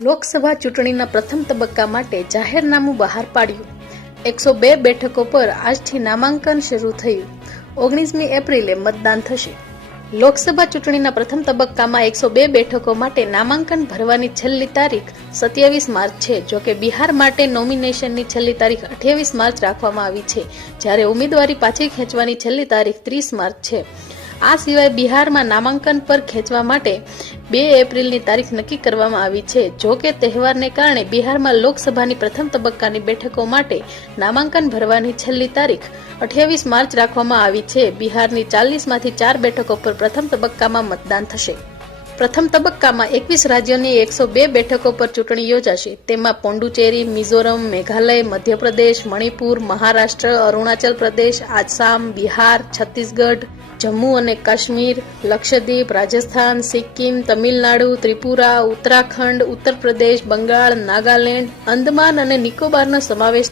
લોકસભા ચૂંટણીના પ્રથમ તબક્કા માટે જાહેરનામું બહાર પાડ્યું. 102 બેઠકો પર આજથી નામાંકન શરૂ થયું. 19મી એપ્રિલે મતદાન થશે. લોકસભા ચૂંટણીના પ્રથમ તબક્કામાં 102 બેઠકો માટે નામાંકન ભરવાની છેલ્લી તારીખ 27 માર્ચ છે. જોકે બિહાર માટે નોમિનેશનની છેલ્લી તારીખ 28 માર્ચ રાખવામાં આવી છે, જ્યારે ઉમેદવારી પાછી ખેંચવાની છેલ્લી તારીખ 30 માર્ચ છે. આ સિવાય બિહારમાં નામાંકન પર ખેંચવા માટે 2 એપ્રિલની તારીખ નક્કી કરવામાં આવી છે. જો કે તહેવારને કારણે બિહારમાં લોકસભાની પ્રથમ તબક્કાની બેઠકો માટે નામાંકન ભરવાની છેલ્લી તારીખ 28 માર્ચ રાખવામાં આવી છે. બિહારની 40માંથી 4 બેઠકો પર પ્રથમ તબક્કામાં મતદાન થશે. પ્રથમ તબક્કામાં 21 રાજ્યોની 102 બેઠકો પર ચૂંટણી યોજાશે. તેમાં પોંડુચેરી, મિઝોરમ, મેઘાલય, મધ્યપ્રદેશ, મણિપુર, મહારાષ્ટ્ર, અરુણાચલ પ્રદેશ, આસામ, બિહાર, છત્તીસગઢ, જમ્મુ અને કાશ્મીર, લક્ષદ્વીપ, રાજસ્થાન, સિક્કિમ, તમિલનાડુ, ત્રિપુરા, ઉત્તરાખંડ, ઉત્તર પ્રદેશ, બંગાળ, નાગાલેન્ડ, અંદમાન અને નિકોબારનો સમાવેશ